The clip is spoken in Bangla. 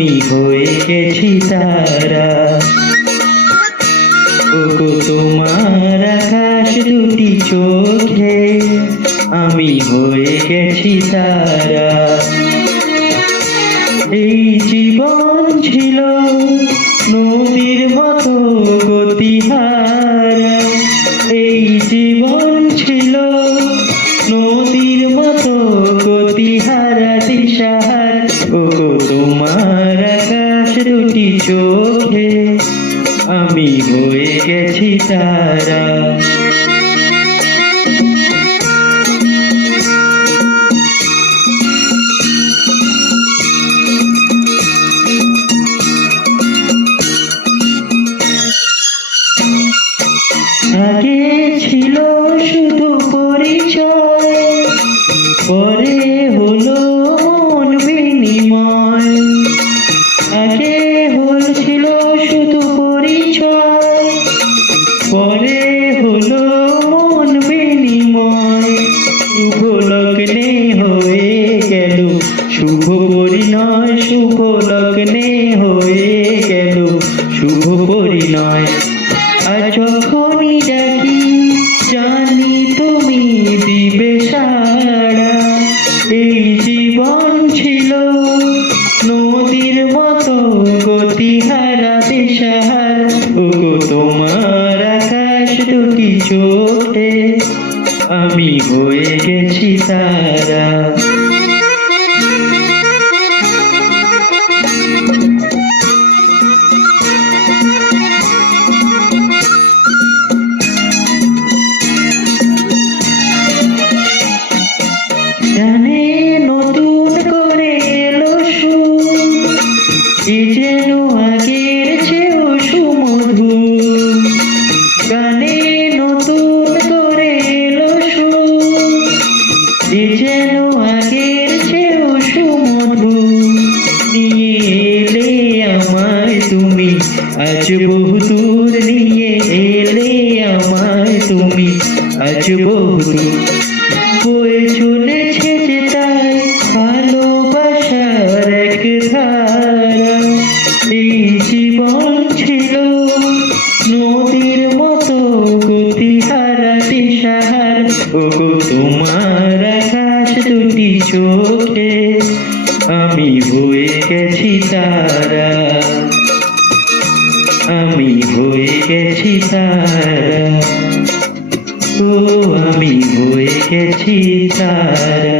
আমি হয়ে গেছি তারা। ওগো তোমার আকাশ দুটি চোখে আমি হয়ে গেছি তারা। এই জীবন ছিল নদীর মতো গতিহারা, এই জীবন ছিল নদীর মতো গতিহারা দিশাহারা। ওগো তোমার আকাশ দুটি চোখে আমি হয়ে গেছি তারা। আগে ছিল শুধু পরিচয়, পরে হলো মন বিনিময়। আগে ছিল শুধু পরিচয়, পরে হলো মন বিনিময়। শুভ লগ্নে হয়ে গেল শুভ পরিণয়, শুভ লগ্নে হয়ে গেল শুভ পরিণয়। আর যখনই ডাকি জানি তুমি দিবে সাড়া। এই জীবন ছিল নদীর মতো গতিহারা দিশাহারা। ওগো তোমার আকাশ দুটি চোখে আমি হয়ে গেছি তারা। গানে নতুন করে এলো সুর, এ যেন আগের চেয়েও সুমধুর। গানে নতুন করে এলো সুর, এ যেন আগের চেয়েও সুমধুর। নিয়ে এলে আমায় তুমি আজ বহুদূর, নিয়ে এলে আমায় তুমি আজ বহুদূর। বয়ে চলেছে যে তাই ভালোবাসার এক ধারা। এই জীবন ছিল নদীর মতো গতিহারা দিশাহারা। ওগো তোমার আকাশ দুটি চোখে আমি হয়ে গেছি তারা, আমি হয়ে গেছি তারা। ও আমি হয়ে গেছি তারা।